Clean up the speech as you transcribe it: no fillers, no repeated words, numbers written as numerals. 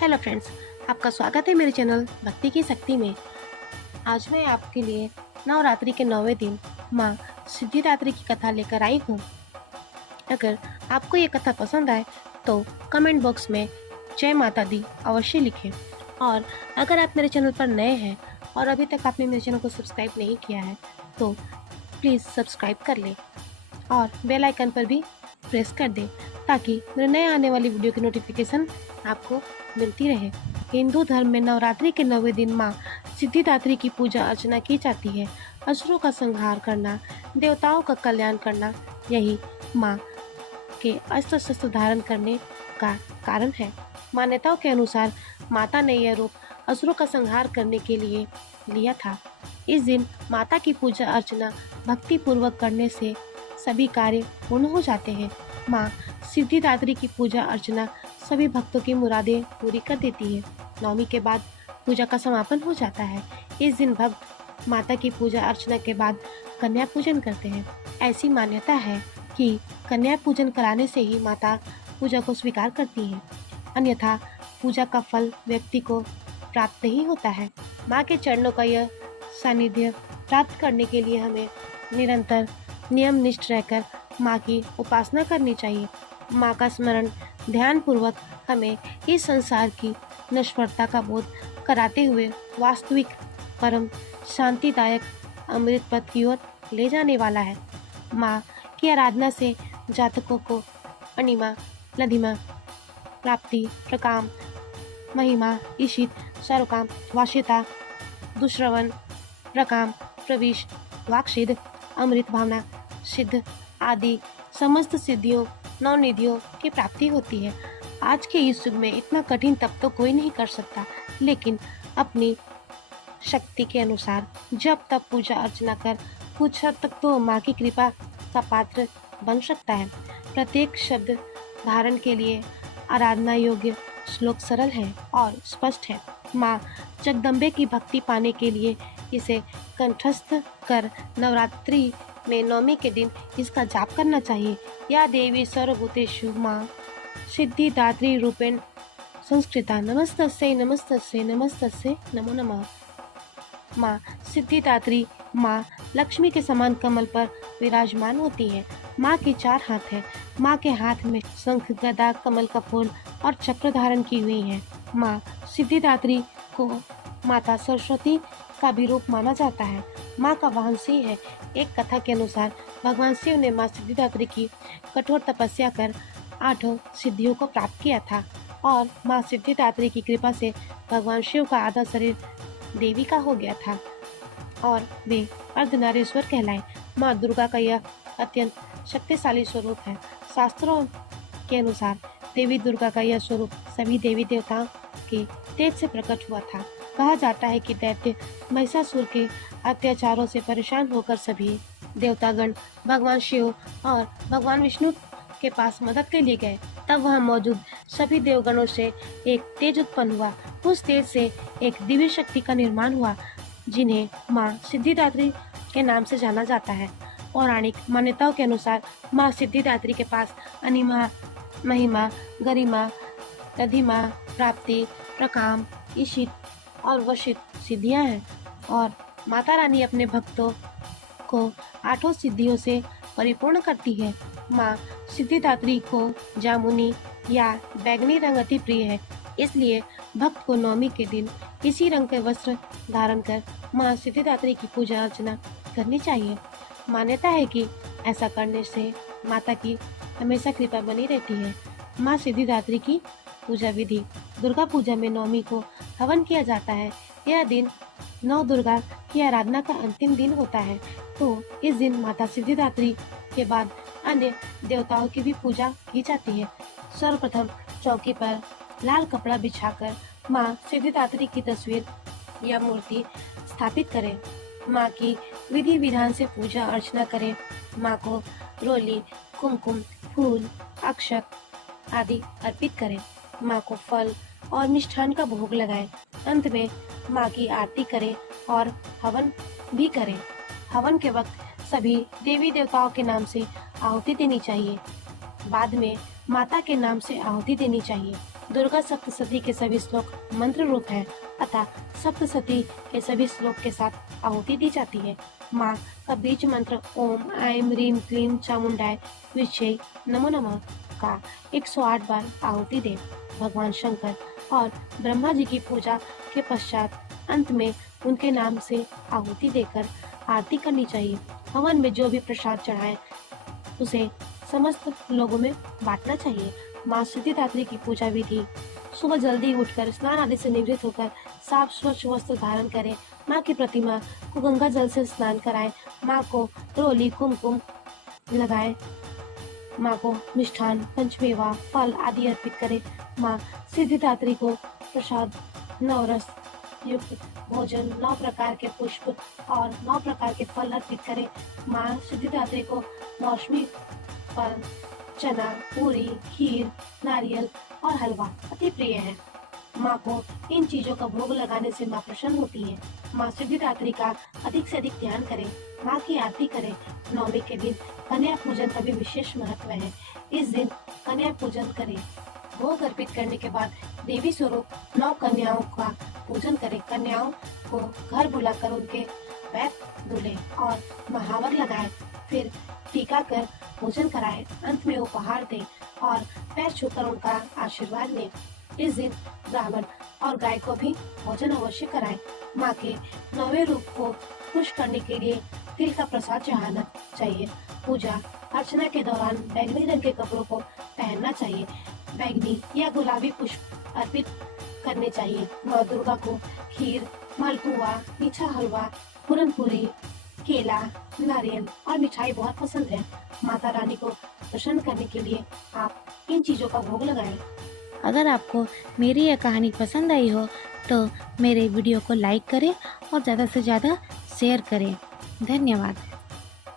Hello friends, आपका स्वागत है मेरे चैनल भक्ति की शक्ति में। आज मैं आपके लिए नवरात्रि के 9वें दिन माँ सिद्धिदात्री की कथा लेकर आई हूँ। अगर आपको ये कथा पसंद आए तो कमेंट बॉक्स में जय माता दी अवश्य लिखें। और अगर आप मेरे चैनल पर नए हैं और अभी तक आपने मेरे चैनल को सब्सक्राइब नहीं किया है तो प्लीज़ सब्सक्राइब कर लें और बेल आइकन पर भी प्रेस कर दें ताकि मेरे नए आने वाली वीडियो की नोटिफिकेशन आपको मिलती रहे। हिंदू धर्म में नवरात्रि के 9वें दिन माँ सिद्धिदात्री की पूजा अर्चना की जाती है। असुरों का संहार करना, देवताओं का कल्याण करना, यही माँ के अस्त्र शस्त्र धारण करने का कारण है। मान्यताओं के अनुसार माता ने यह रूप असुरों का संहार करने के लिए लिया था। इस दिन माता की पूजा अर्चना भक्ति पूर्वक करने से सभी कार्य पूर्ण हो जाते हैं। माँ सिद्धिदात्री की पूजा अर्चना सभी भक्तों की मुरादें पूरी कर देती है। नवमी के बाद पूजा का समापन हो जाता है। इस दिन भक्त माता की पूजा अर्चना के बाद कन्या पूजन करते हैं। ऐसी मान्यता है कि कन्या पूजन कराने से ही माता पूजा को स्वीकार करती हैं, अन्यथा पूजा का फल व्यक्ति को प्राप्त नहीं होता है। माँ के चरणों का यह सानिध्य प्राप्त करने के लिए हमें निरंतर नियमनिष्ठ रहकर माँ की उपासना करनी चाहिए। माँ का स्मरण ध्यानपूर्वक हमें इस संसार की नश्वरता का बोध कराते हुए वास्तविक परम शांतिदायक अमृत पथ की ओर ले जाने वाला है। माँ की आराधना से जातकों को अणिमा, लधिमा, प्राप्ति, प्रकाम, महिमा, ईशित, सर्वकाम, वाशिता, दुश्रवण, प्रकाम, प्रवेश, वाक्सिद्ध, अमृत भावना, सिद्ध आदि समस्त सिद्धियों नवनिधियों की प्राप्ति होती है। आज के इस युग में इतना कठिन तप तो कोई नहीं कर सकता, लेकिन अपनी शक्ति के अनुसार जब तक पूजा अर्चना कर कुछ हद तक तो माँ की कृपा का पात्र बन सकता है। प्रत्येक शब्द धारण के लिए आराधना योग्य श्लोक सरल है और स्पष्ट है। माँ जगदम्बे की भक्ति पाने के लिए इसे कंठस्थ कर नवरात्रि में नवमी के दिन इसका जाप करना चाहिए। या देवी सर्वभूतेषु माँ सिद्धिदात्री रूपेण संस्कृता नमस्तस्यै नमस्तस्यै नमस्तस्यै नमो नमः। माँ सिद्धिदात्री माँ लक्ष्मी के समान कमल पर विराजमान होती है। माँ के 4 हाथ हैं। माँ के हाथ में शंख, गदा, कमल का फूल और चक्र धारण की हुई है। माँ सिद्धिदात्री को माता सरस्वती का भी रूप माना जाता है। माँ का वाहन सिंह है। एक कथा के अनुसार भगवान शिव ने माँ सिद्धिदात्री की कठोर तपस्या कर 8 सिद्धियों को प्राप्त किया था और माँ सिद्धिदात्री की कृपा से भगवान शिव का आधा शरीर देवी का हो गया था और वे अर्धनारीश्वर कहलाए। माँ दुर्गा का यह अत्यंत शक्तिशाली स्वरूप है। शास्त्रों के अनुसार देवी दुर्गा का यह स्वरूप सभी देवी देवताओं के तेज से प्रकट हुआ था। कहा जाता है कि दैत्य महिषासुर के अत्याचारों से परेशान होकर सभी देवतागण भगवान शिव और भगवान विष्णु के पास मदद के लिए गए। तब वहां मौजूद सभी देवगणों से एक तेज उत्पन्न हुआ। उस तेज से एक दिव्य शक्ति का निर्माण हुआ जिन्हें माँ सिद्धिदात्री के नाम से जाना जाता है। पौराणिक मान्यताओं के अनुसार माँ सिद्धिदात्री के पास अनिमा, महिमा, गरिमा, लधिमा, प्राप्ति, प्रकाम, ईशित और वशित सिद्धियां हैं और माता रानी अपने भक्तों को 8 सिद्धियों से परिपूर्ण करती है। माँ सिद्धिदात्री को जामुनी या बैंगनी रंग अति प्रिय है, इसलिए भक्त को नवमी के दिन इसी रंग के वस्त्र धारण कर माँ सिद्धिदात्री की पूजा अर्चना करनी चाहिए। मान्यता है कि ऐसा करने से माता की हमेशा कृपा बनी रहती है। माँ सिद्धिदात्री की पूजा विधि। दुर्गा पूजा में नवमी को हवन किया जाता है। यह दिन नौ दुर्गा की आराधना का अंतिम दिन होता है, तो इस दिन माता सिद्धिदात्री के बाद अन्य देवताओं की भी पूजा की जाती है। सर्वप्रथम चौकी पर लाल कपड़ा बिछाकर माँ सिद्धिदात्री की तस्वीर या मूर्ति स्थापित करें। माँ की विधि विधान से पूजा अर्चना करें। माँ को रोली, कुमकुम, फूल, अक्षत आदि अर्पित करें। माँ को फल और मिष्ठान का भोग लगाएं। अंत में माँ की आरती करें और हवन भी करें। हवन के वक्त सभी देवी देवताओं के नाम से आहुति देनी चाहिए। बाद में माता के नाम से आहुति देनी चाहिए। दुर्गा सप्तशती के सभी श्लोक मंत्र रूप हैं, अतः सप्तशती के सभी श्लोक के साथ आहुति दी जाती है। माँ का बीज मंत्र ओम ऐं ह्रीं क्लीं चामुंडाय विद्महे नमो नमः का 108 बार आहुति दें। भगवान शंकर और ब्रह्मा जी की पूजा के पश्चात अंत में उनके नाम से आहुति देकर आरती करनी चाहिए। हवन में जो भी प्रसाद चढ़ाए उसे समस्त लोगों में बांटना चाहिए। माँ सिद्धिदात्री की पूजा विधि: सुबह जल्दी उठकर स्नान आदि से निवृत्त होकर साफ स्वच्छ वस्त्र धारण करें। माँ की प्रतिमा को गंगा जल से स्नान कराएं। माँ को रोली कुमकुम लगाएं। माँ को मिष्ठान पंचमेवा फल आदि अर्पित करें। माँ सिद्धिदात्री को प्रसाद नवरस युक्त भोजन 9 प्रकार के पुष्प और 9 प्रकार के फल अर्पित करें। माँ सिद्धिदात्री को मौसमी फल चना पूरी खीर नारियल और हलवा अति प्रिय है। माँ को इन चीजों का भोग लगाने से माँ प्रसन्न होती है। माँ सिद्धिदात्री का अधिक से अधिक ध्यान करें। माँ की आरती करें। नवमी के दिन कन्या पूजन का भी विशेष महत्व है। इस दिन कन्या पूजन करें। भोग अर्पित करने के बाद देवी स्वरूप 9 कन्याओं का पूजन करें। कन्याओं को घर बुलाकर उनके पैर धुलें और महावर लगाएं। फिर टीका कर भोजन कराएं। अंत में उपहार दें और पैर छूकर उनका आशीर्वाद लें। इस दिन ब्राह्मण और गाय को भी भोजन अवश्य कराएं। माँ के 9वें रूप को खुश करने के लिए तिल का प्रसाद चढ़ाना चाहिए। पूजा अर्चना के दौरान बैंगनी रंग के कपड़ों को पहनना चाहिए। बैंगनी या गुलाबी पुष्प अर्पित करने चाहिए। माँ दुर्गा को खीर मालपुआ मीठा हलवा पूरन पूरी केला नारियल और मिठाई बहुत पसंद है। माता रानी को प्रसन्न करने के लिए आप इन चीजों का भोग लगाएं। अगर आपको मेरी यह कहानी पसंद आई हो तो मेरे वीडियो को लाइक करें और ज़्यादा से ज़्यादा शेयर करें। धन्यवाद।